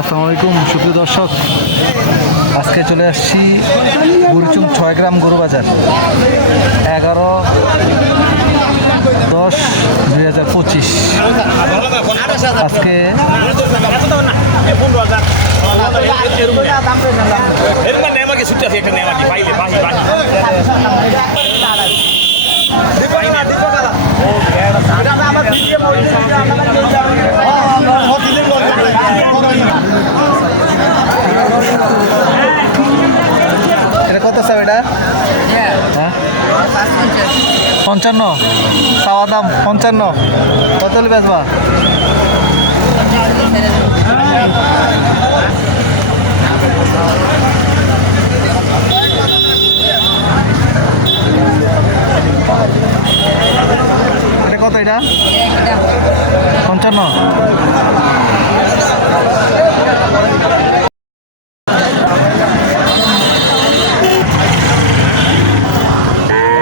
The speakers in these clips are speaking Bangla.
আসসালামু আলাইকুম, সুপ্রিয় দর্শক। আজকে চলে আসছি বুড়িচুং ছয় গ্রাম গরু বাজার। এগারো দশ দুই হাজার পঁচিশ। আজকে নেমাকে ছুটে আছে একটা নেমাকি বাইলে বাহি বাহি এটা কত চাও এটা হ্যাঁ পঞ্চান্ন। চাওয়া দাম পঞ্চান্ন। কত হলে বেচবা কত এটা? পঞ্চান্ন।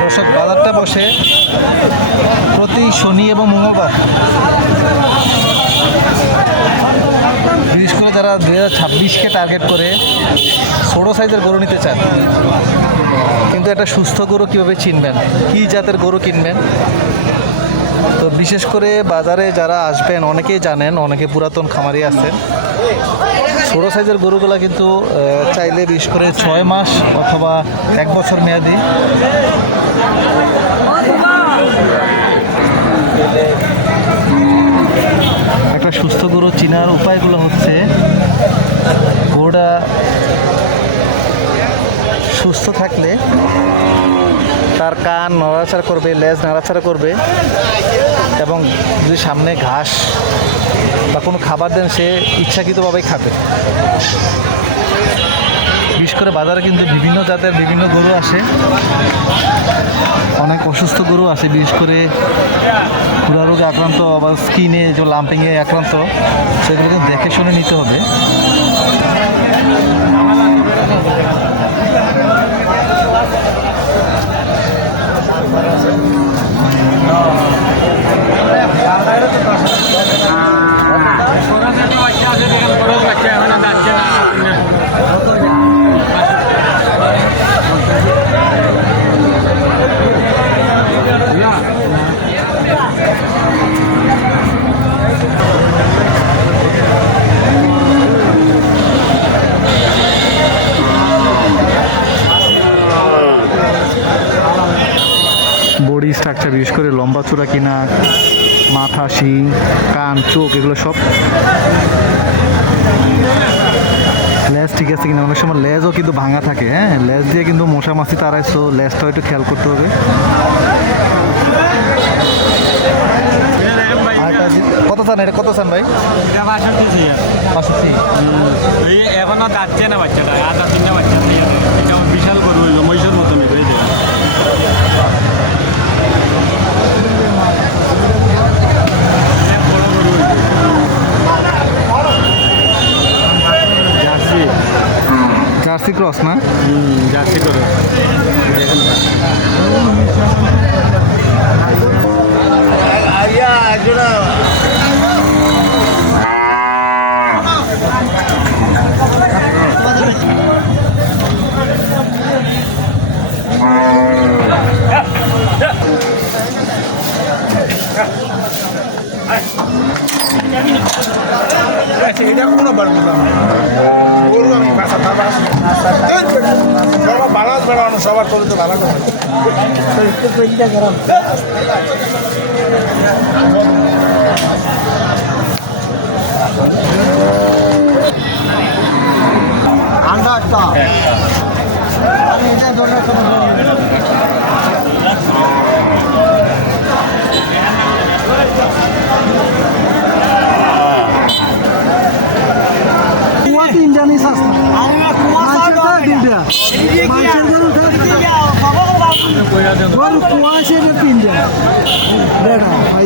দর্শক বাজারটা বসে প্রতি শনি এবং মঙ্গলবার বিশেষ করে যারা দুই হাজার ছাব্বিশকে টার্গেট করে ছোটো সাইজের গরু নিতে চান, কিন্তু একটা সুস্থ গরু কীভাবে চিনবেন? কী জাতের গরু কিনবেন? তো বিশেষ করে বাজারে যারা আসবেন, অনেকেই জানেন, অনেকে পুরাতন খামারি আছেন ছোটো সাইজের গরুগুলা কিন্তু চাইলে বিশেষ করে ছয় মাস অথবা এক বছর মেয়াদি একটা সুস্থ গরু চিনার উপায়গুলো হচ্ছে গরুটা সুস্থ থাকলে তার কান নড়াচড়া করবে, লেজ নাড়াচাড়া করবে এবং যদি সামনে ঘাস বা কোনো খাবার দেন সে ইচ্ছাকৃতভাবেই খাবে। করে বাজারে কিন্তু বিভিন্ন জাতের বিভিন্ন গরু আসে। অনেক অসুস্থ গরু আসে, বিশেষ করে পুরা রোগে আক্রান্ত, আবার স্কিনে যে লাম্পিংয়ে আক্রান্ত, সেগুলো কিন্তু দেখে শুনে নিতে হবে। স্ট্রাকচার বিশেষ করে লম্বা চূড়া কিনা মাথা শিং কান চোখ এগুলো সব লেজ ঠিক আছে কিনা? অনেক সময় লেজও কিন্তু ভাঙা থাকে হ্যাঁ? লেজ দিয়ে কিন্তু মশা মাছি তাড়াইছো লেজটাও একটু খেয়াল করতে হবে। কত চান এটা? কত চান ভাই? বাষট্টি এখনও যাচ্ছে না বাচ্চাটা তিনটা বাচ্চা বিশাল হইল মহিষের মতন হইল এই যে। এ বড় গরু হইল। জার্সি জার্সি ক্রস না? হুম জার্সি গরু এটা কোনো বার বেড়ানো সবার করে তো ভালো করে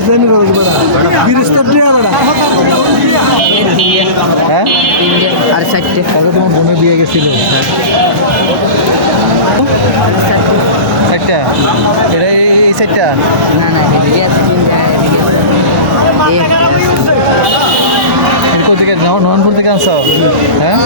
ইসলামী কলেজ হ্যাঁ? আর চারটে। আগে তোমার বোনের বিয়ে গেছিল। এই চারটা? না না থেকে নয়নপুর থেকে আনছ? হ্যাঁ?